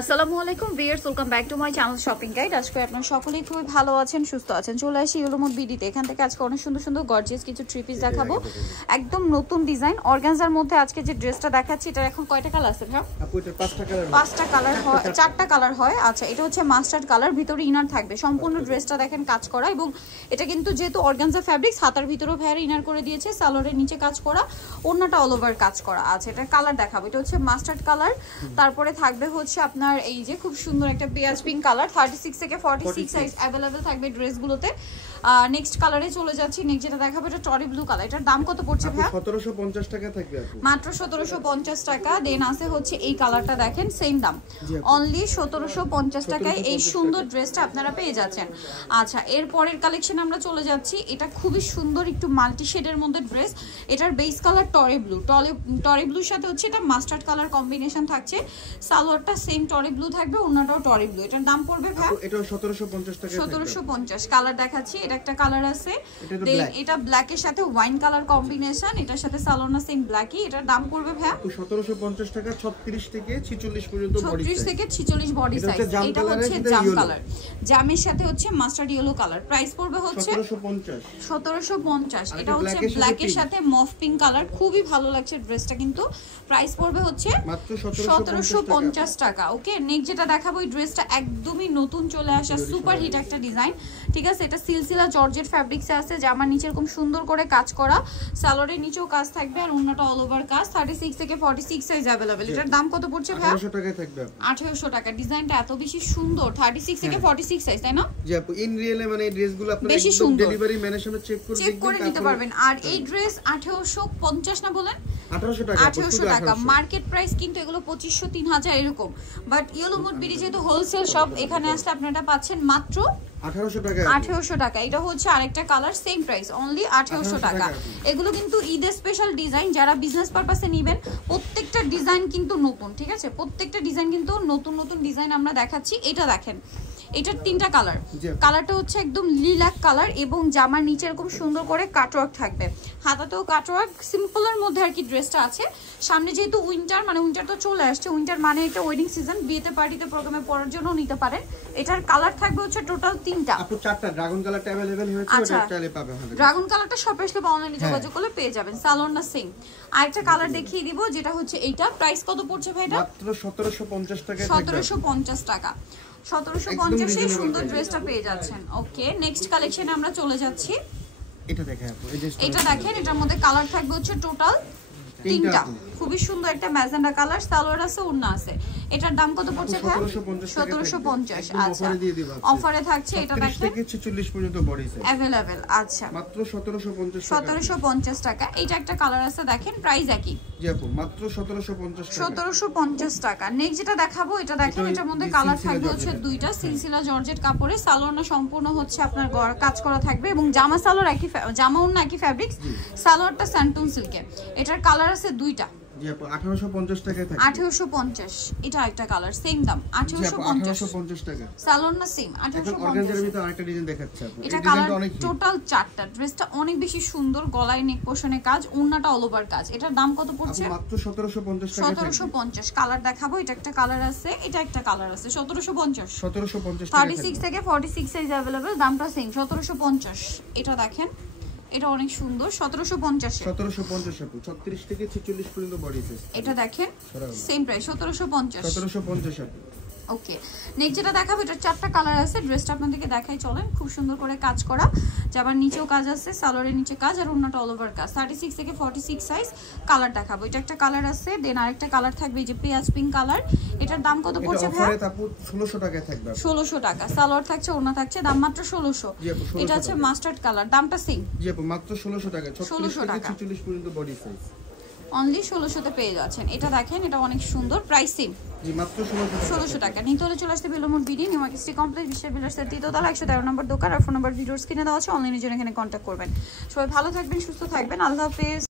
আসসালামু আলাইকুম viewers, welcome back to my channel shopping guide. আজকে আপনারা সকলেই খুবই ভালো আছেন, সুস্থ আছেন। চলে আসি ইউলোমোড বিডিতে। এখান থেকে আজকে অনেক সুন্দর সুন্দর গর্জিয়াস কিছু থ্রি পিস দেখাবো, একদম নতুন ডিজাইন অর্গানজার মধ্যে। আজকে যে ড্রেসটা দেখাচ্ছি এটা এখন কয়টা কালার আছে ভাই? আপু এটা পাঁচটা কালার হয়, চারটা কালার হয়। আচ্ছা, এটা হচ্ছে মাস্টার্ড কালার, ভিতরে ইনার থাকবে। সম্পূর্ণ ড্রেসটা দেখেন কাজ করা, এবং এটা কিন্তু যেহেতু অর্গানজা ফ্যাব্রিক্স, হাতার ভিতরেও ভেয়ার ইনার করে দিয়েছে, সালোয়ারের নিচে কাজ করা, ওড়নাটা অল ওভার কাজ করা আছে। এটা কালার দেখাবো, এটা হচ্ছে মাস্টার্ড কালার। তারপরে থাকবে হচ্ছে আপনার এই যে খুব সুন্দর একটা পেঁয়াজ পিঙ্ক কালার, 36 থেকে 46 সাইজ अवेलेबल থাকবে ড্রেসগুলোতে। নেক্সট কালারে চলে যাচ্ছি। নেক্সট যেটা দেখাবো এটা টরি ব্লু কালার। এটার দাম কত পড়ছে ভাই? 1750 টাকা থাকবে আপু, মাত্র 1750 টাকা। দেন আছে হচ্ছে এই কালারটা, দেখেন সেম দাম, অনলি 1750 টাকায় এই সুন্দর ড্রেসটা আপনারা পেয়ে যাচ্ছেন। আচ্ছা, এর পরের কালেকশন আমরা চলে যাচ্ছি। এটা খুবই সুন্দর একটু মাল্টি শেডের মধ্যে ড্রেস। এটার বেস কালার টরি ব্লু, টরি ব্লুর সাথে হচ্ছে এটা মাস্টার্ড কালার কম্বিনেশন থাকছে। সালোয়ারটা সেম টরি ব্লু থাকবে, ওড়নাটাও টরি ব্লু। এটার দাম পড়বে ভাই? এটা 1750 টাকা। 1750। কালার দেখাচ্ছি, এটা একটা কালার আছে, দেন এটা ব্ল্যাক এর সাথে ওয়াইন কালার কম্বিনেশন, এটার সাথে সালোয়ার সেম ব্ল্যাকই। এটার দাম পড়বে ভাই 1750 টাকা। 36 থেকে 46 পর্যন্ত বডি সাইজ, 36 থেকে 46 বডি সাইজ। এটা হচ্ছে জাম কালার, জামের সাথে হচ্ছে মাস্টার্ড ইয়েলো কালার। প্রাইস পড়বে হচ্ছে 1750। এটা হচ্ছে ব্ল্যাক এর সাথে মফ পিঙ্ক কালার, খুবই ভালো লাগছে ড্রেসটা কিন্তু। প্রাইস পড়বে হচ্ছে মাত্র 1750 টাকা। ওকে, নেক্সট যেটা দেখাবো, এই ড্রেসটা একদমই নতুন চলে আসা সুপার হিট একটা ডিজাইন, ঠিক আছে? এটা সিলসিলা জর্জেট ফ্যাব্রিক্সে আছে, জামার নিচে এরকম সুন্দর করে কাজ করা, সালোয়ারের নিচেও কাজ থাকবে, আর ওড়নাটা অল ওভার কাজ। 36 থেকে 46 সাইজ अवेलेबल। এটার দাম কত পড়ছে ভাই? 1800 টাকায় থাকবে। 1800 টাকা। ডিজাইনটা এত বেশি সুন্দর, 36 থেকে 46 সাইজ, তাই না? জি আপু, ইন রিয়েলে মানে এই ড্রেসগুলো আপনারা একদম ডেলিভারি ম্যানের সামনে চেক করে নিতে পারবেন। আর এই ড্রেস 1850 না বলেন? 1800 টাকা। 1800 টাকা মার্কেট প্রাইস, কিন্তু এগুলো 2500 3000 এরকম। বাট ইয়েলোমোড বিডি যেহেতু হোলসেল শপ, এখানে আসলে আপনারা পাচ্ছেন মাত্র 1800 টাকা। 1800 টাকা। এটা হচ্ছে আরেকটা কালার, সেম প্রাইস, অনলি 1800 টাকা। এগুলো কিন্তু ঈদের স্পেশাল ডিজাইন, যারা বিজনেস পারপাসে নেবেন, প্রত্যেকটা ডিজাইন কিন্তু নতুন, ঠিক আছে? প্রত্যেকটা ডিজাইন কিন্তু নতুন নতুন ডিজাইন আমরা দেখাচ্ছি। এটা দেখেন, এটার তিনটা কালার। কালারটা হচ্ছে একদম লিলাক কালার, এবং জামার নিচে এরকম সুন্দর করে কাটওয়ার্ক থাকবে, হাতাতেও কাটওয়ার্ক, সিম্পলের মধ্যে আর কি ড্রেসটা আছে। সামনে যেহেতু উইন্টার, মানে উইন্টার তো চলে আসছে, উইন্টার মানে একটা ওয়েডিং সিজন, বিয়েতে পার্টিতে প্রোগ্রামে পরার জন্য নিতে পারেন। এটার কালার থাকবে হচ্ছে টোটাল তিনটা। আপু চারটা ড্রাগন কালারটা अवेलेबल হয়েছে, ওটা চাইলে পাবে। ড্রাগন কালারটা শপে আসলে বা অনলাইনে যোগাযোগ করলে পেয়ে যাবেন। সালোয়ার না সেম। আরেকটা কালার দেখিয়ে দিব, যেটা হচ্ছে এইটা। প্রাইস কত পড়ছে ভাই এটা? মাত্র 1750 টাকা। 1750 টাকা। 1750 এই সুন্দর ড্রেসটা পেয়ে যাচ্ছেন। ওকে, নেক্সট কালেকশনে আমরা চলে যাচ্ছি। এটা দেখেন আপু, এটা দেখেন, এটার মধ্যে কালার থাকবে হচ্ছে টোটাল তিনটা। খুবই সুন্দর একটা ম্যাজেন্ডা কালার, সালোয়ার আছে, ওড়না আছে। এটার দাম কত পড়ছে ভাই? 1750। আচ্ছা, অফারে থাকছে। এটা দেখেন 46 পর্যন্ত বডি সাইজ अवेलेबल। আচ্ছা, মাত্র 1750 টাকা। 1750 টাকা। এটা একটা কালার আছে, দেখেন প্রাইস একই। জি আপু, মাত্র 1750 টাকা। 1750 টাকা। নেক্সট যেটা দেখাবো, এটা দেখেন, এটার মধ্যে কালার থাকবে হচ্ছে দুইটা, সিলসিলা জর্জেট কাপড়ে। সালোয়ারটা সম্পূর্ণ হচ্ছে আপনার কাজ করা থাকবে, এবং জামা সালোয়ার একই, জামা ওড়না একই ফ্যাব্রিক্স, সালোয়ারটা স্যান্টুন সিল্কে। এটার কালার আছে দুইটা। জি আপু, 1850 টাকায় থাকে। 1850। এটা একটা কালার, সেম দাম, 1850 টাকা। সালোয়ার না সেম, এখন অর্গানজার ভিতরে আরেকটা ডিজাইন দেখাচ্ছি আপু। এটা কালার টোটাল চারটা। ড্রেসটা অনেক বেশি সুন্দর, গলায় নেক পোর্শনে কাজ, ওড়নাটা অল ওভার কাজ। এটার দাম কত পড়ছে? মাত্র 1750 টাকা। 1750। কালার দেখাবো, এটা একটা কালার আছে, এটা একটা কালার আছে। 1750। 1750 টাকা। 36 থেকে 46 সাইজ अवेलेबल, দামটা সেম, 1750। এটা দেখেন, এটা অনেক সুন্দর, 1750। 1750 আপু, 36 থেকে 46 পর্যন্ত বডি সাইজ। এটা দেখেন সেম প্রাইস, 1750। 1750 আপু। ওকে, নেক্সট যেটা দেখাবো, এটা চারটা কালার আছে। ড্রেসটা আপনাদেরকে দেখাই চলেন। খুব সুন্দর করে কাজ করা, যাবার নিচেও কাজ আছে, সালোয়ারের নিচে কাজ, আর ওড়নাটা অল ওভার কাজ। 36 থেকে 46 সাইজ। কালার দেখাবো, এটা একটা কালার আছে, দেন আরেকটা কালার থাকবে এই যে পেঁয়াজ পিঙ্ক কালার। এটার দাম কত পড়ছে ভাই? এটা আপু 1600 টাকায় থাকবে। 1600 টাকা। সালোয়ার থাকছে, ওড়না থাকছে, দাম মাত্র 1600। এটা হচ্ছে মাস্টার্ড কালার, দামটা সেম। জি আপু, মাত্র 1600 টাকা। 1600 টাকা। 46 পর্যন্ত বডি সাইজ, অনলি 1600 তে পেয়ে যাচ্ছেন। এটা দেখেন, এটা অনেক সুন্দর, প্রাইস সেম। জি মাত্র 1600 টাকা। নিতে হলে চলে আসতে Yellowmode BD, New Market City Complex, বিশ্ব বিলাসের তৃতীয়তলা, 113 নম্বর দোকান। আর ফোন নাম্বার ভিডিওর স্ক্রিনে দেওয়া আছে, অনলাইনে জন্য এখানে কন্ট্যাক্ট করবেন। সবাই ভালো থাকবেন, সুস্থ থাকবেন, আল্লাহ হাফেজ।